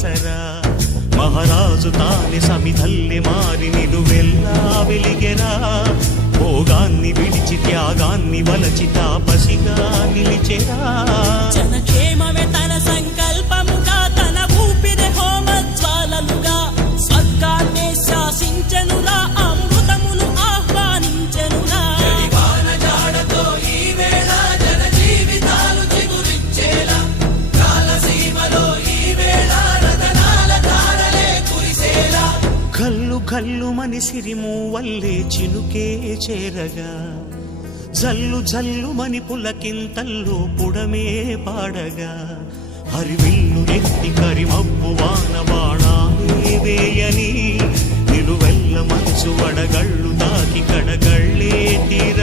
ఆసరా మహారాజు తానే సమిధల్లె మారి నిలువెల్లా వెలిగెరా భోగాన్ని విడిచి త్యాగాన్ని వలచి తాపసిగా నిలిచెరా జనక్షేమమే తన సంకల్పముగా తన ఊపిరి హోమజ్వాలలుగా స్వర్గాన్నే శాసించెనురా అమృతమును ఆహ్వానించెనురా జాడతో ఈ వేళ జన జీవితాలు చిగురించేలా కాలసీమలో ఈ వేళ రతనాల ధారలే కురిసేలా కల్లు కల్లు మని సిరిము వల్లే చినుకే చేరగా జల్లు జల్లు మని పులకింతల్లు పుడమే పాడగా హరివిల్లు ఎత్తి కరిమబ్బు వాన బాణాలే వేయని నిలువెల్ల మంచు వడగళ్ళు తాకి కడగళ్ళే తీర